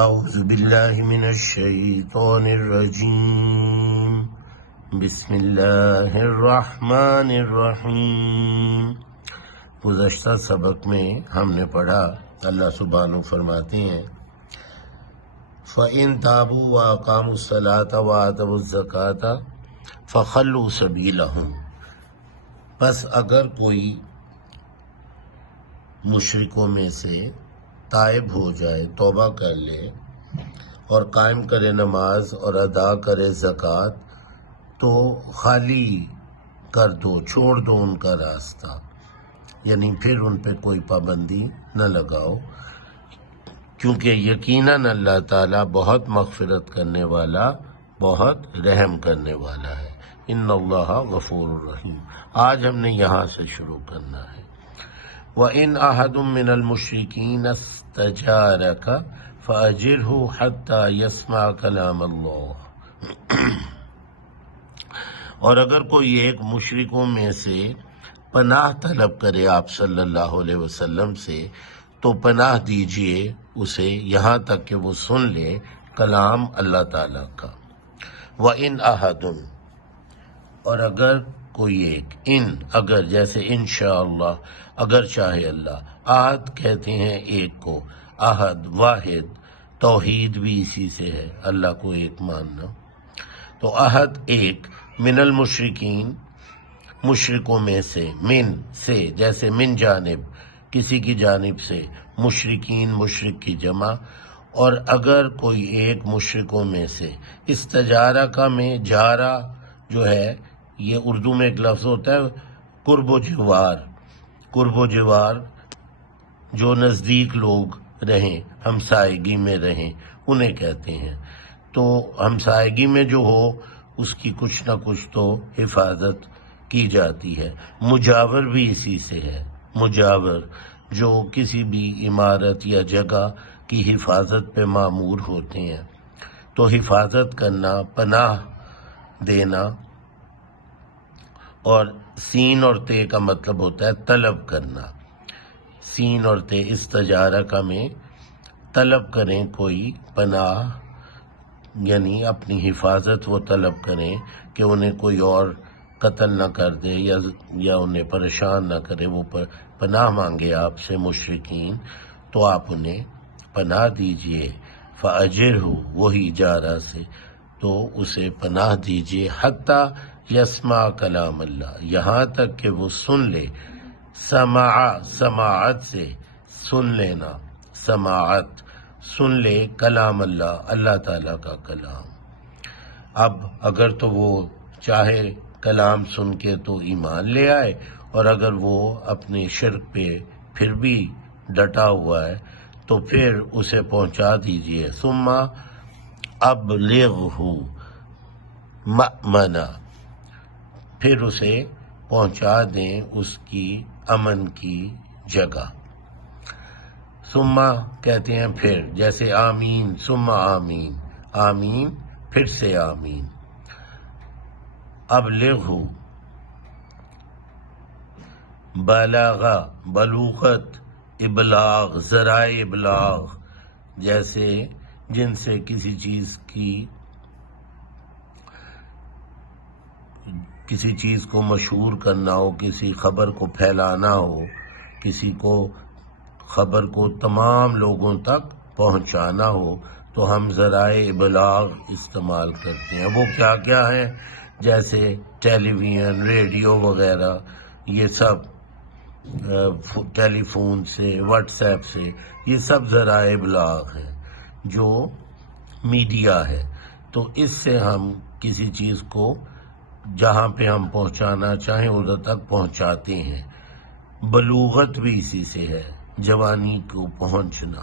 اعوذ باللہ من الشیطان الرجیم بسم اللہ الرحمن الرحیم۔ گزشتہ سبق میں ہم نے پڑھا، اللہ سبحانہ فرماتے ہیں فَإِن تَابُوا وَأَقَامُوا الصَّلَاةَ وَآتَوُا الزَّكَاةَ فَخَلُّوا سَبِيلَهُمْ، بس اگر کوئی مشرکوں میں سے تائب ہو جائے، توبہ کر لے اور قائم کرے نماز اور ادا کرے زکوٰۃ، تو خالی کر دو، چھوڑ دو ان کا راستہ، یعنی پھر ان پہ کوئی پابندی نہ لگاؤ، کیونکہ یقیناً اللہ تعالیٰ بہت مغفرت کرنے والا، بہت رحم کرنے والا ہے۔ ان اللہ غفور الرحیم۔ آج ہم نے یہاں سے شروع کرنا ہے۔ وَإِنْ أَحَدٌ مِّنَ الْمُشْرِكِينَ اسْتَجَارَكَ فَأَجِرْهُ حَتَّى يَسْمَعَ كَلَامَ اللَّهِ، اور اگر کوئی ایک مشرکوں میں سے پناہ طلب کرے آپ صلی اللہ علیہ وسلم سے، تو پناہ دیجئے اسے یہاں تک کہ وہ سن لے کلام اللہ تعالیٰ کا۔ وَإِنْ أَحَدٌ، اور اگر کوئی ایک، اگر جیسے انشاءاللہ، اگر چاہے اللہ، احد کہتے ہیں ایک کو، احد واحد، توحید بھی اسی سے ہے، اللہ کو ایک ماننا۔ تو احد ایک، من المشرکین، مشرکوں میں سے، من سے جیسے من جانب، کسی کی جانب سے، مشرکین مشرک کی جمع، اور اگر کوئی ایک مشرکوں میں سے، استجارہ کا میں جارہ جو ہے، یہ اردو میں ایک لفظ ہوتا ہے قرب و جوار، قرب و جوار، جو نزدیک لوگ رہیں، ہمسائیگی میں رہیں، انہیں کہتے ہیں۔ تو ہمسائیگی میں جو ہو اس کی کچھ نہ کچھ تو حفاظت کی جاتی ہے۔ مجاور بھی اسی سے ہے، مجاور جو کسی بھی عمارت یا جگہ کی حفاظت پہ مامور ہوتے ہیں، تو حفاظت کرنا، پناہ دینا، اور سین اور تے کا مطلب ہوتا ہے طلب کرنا۔ سین اور تے، استجارہ کا میں طلب کریں کوئی پناہ، یعنی اپنی حفاظت وہ طلب کریں کہ انہیں کوئی اور قتل نہ کر دے یا انہیں پریشان نہ کرے، وہ پناہ مانگے آپ سے مشرکین، تو آپ انہیں پناہ دیجئے۔ فَأَجِرْهُ، وہی جارہ سے، تو اسے پناہ دیجئے، حتیٰ یسمع کلام اللہ، یہاں تک کہ وہ سن لے، سماعت سے سن لینا، سماعت سن لے کلام اللہ، اللہ تعالیٰ کا کلام۔ اب اگر تو وہ چاہے کلام سن کے تو ایمان لے آئے، اور اگر وہ اپنے شرک پہ پھر بھی ڈٹا ہوا ہے تو پھر اسے پہنچا دیجئے۔ ثم ابلغہ مأمنا، پھر اسے پہنچا دیں اس کی امن کی جگہ۔ ثم کہتے ہیں پھر، جیسے آمین، ثم آمین، آمین پھر سے آمین۔ ابلغہ، بلغہ، بلوغت، ابلاغ، ذرائع ابلاغ، جیسے جن سے کسی چیز کو مشہور کرنا ہو، کسی خبر کو پھیلانا ہو، کسی کو خبر کو تمام لوگوں تک پہنچانا ہو، تو ہم ذرائع ابلاغ استعمال کرتے ہیں۔ وہ کیا کیا ہیں؟ جیسے ٹیلی ویژن، ریڈیو وغیرہ، یہ سب، ٹیلی فون سے، واٹس ایپ سے، یہ سب ذرائع ابلاغ ہیں، جو میڈیا ہے۔ تو اس سے ہم کسی چیز کو جہاں پہ ہم پہنچانا چاہیں ادھر تک پہنچاتے ہیں۔ بلوغت بھی اسی سے ہے، جوانی کو پہنچنا۔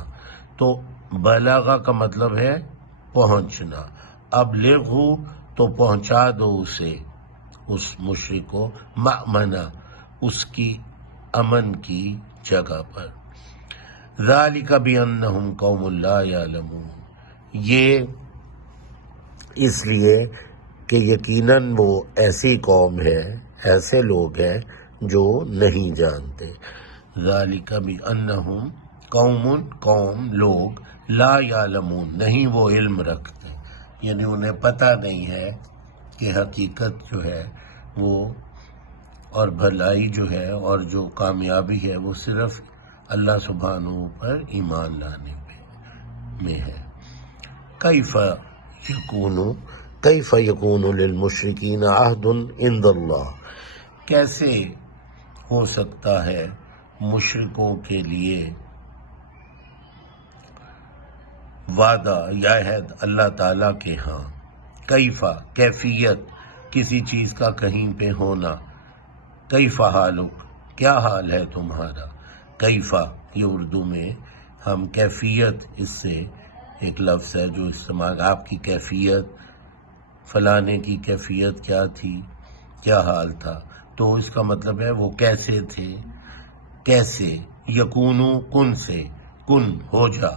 تو بلاغہ کا مطلب ہے پہنچنا، ابلغہ تو پہنچا دو اسے، اس مشرک کو، مأمنا، اس کی امن کی جگہ پر۔ ذالک بانہم قوم لا یعلمون، یہ اس لیے کہ یقیناً وہ ایسی قوم ہے، ایسے لوگ ہیں جو نہیں جانتے۔ ذالک بانہم قوم، قوم لوگ، لا یعلمون نہیں وہ علم رکھتے، یعنی انہیں پتہ نہیں ہے کہ حقیقت جو ہے وہ اور بھلائی جو ہے اور جو کامیابی ہے وہ صرف اللہ سبحانہ پر ایمان لانے میں ہے۔ کیف یکون للمشرکین عہد عند اللہ، کیسے ہو سکتا ہے مشرکوں کے لیے وعدہ یا عہد اللہ تعالیٰ کے ہاں، کیفیت کسی چیز کا کہیں پہ ہونا، کیف حالک کیا حال ہے تمہارا، کیفا یہ اردو میں ہم کیفیت، اس سے ایک لفظ ہے جو استعمال، آپ کی کیفیت، فلانے کی کیفیت کیا تھی، کیا حال تھا، تو اس کا مطلب ہے وہ کیسے تھے، کیسے، یکونو کن سے، کن ہو جا،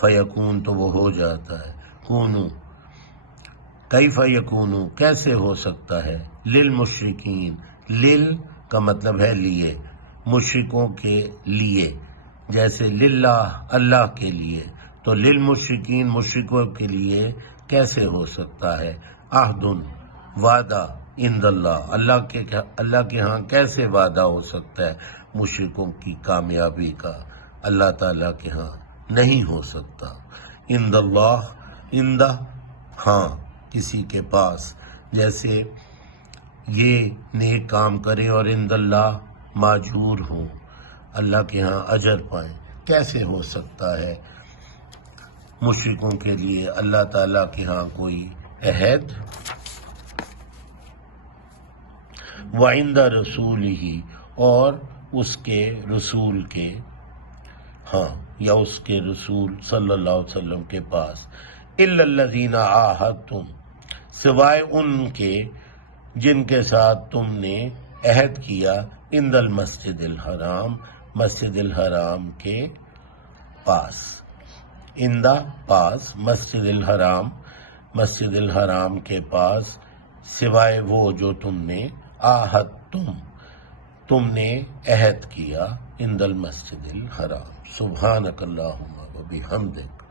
فیکون تو وہ ہو جاتا ہے، کونو، کیف یکونو کیسے ہو سکتا ہے، للمشرکین، لل کا مطلب ہے لیے، مشرکوں کے لیے، جیسے للہ اللہ کے لیے، تو للمشرکین مشرکوں کے لیے کیسے ہو سکتا ہے، عہد وعدہ، عند اللہ کے ہاں کیسے وعدہ ہو سکتا ہے مشرکوں کی کامیابی کا، اللہ تعالیٰ کے ہاں نہیں ہو سکتا، عند اللہ، عند ہاں کسی کے پاس، جیسے یہ نیک کام کریں اور عند اللہ ماجور ہوں، اللہ کے ہاں اجر پائیں، کیسے ہو سکتا ہے مشرکوں کے لیے اللہ تعالیٰ کے ہاں کوئی عہد، وعند رسولہ اور اس کے رسول کے ہاں، یا اس کے رسول صلی اللہ علیہ وسلم کے پاس، الا الذین عاہدتم سوائے ان کے جن کے ساتھ تم نے عہد کیا، عند المسجد الحرام مسجد الحرام کے پاس، اندہ پاس، مسجد الحرام کے پاس، سوائے وہ جو تم نے تم نے عہد کیا، عند المسجد الحرام۔ سبحانک اللہم و بحمدک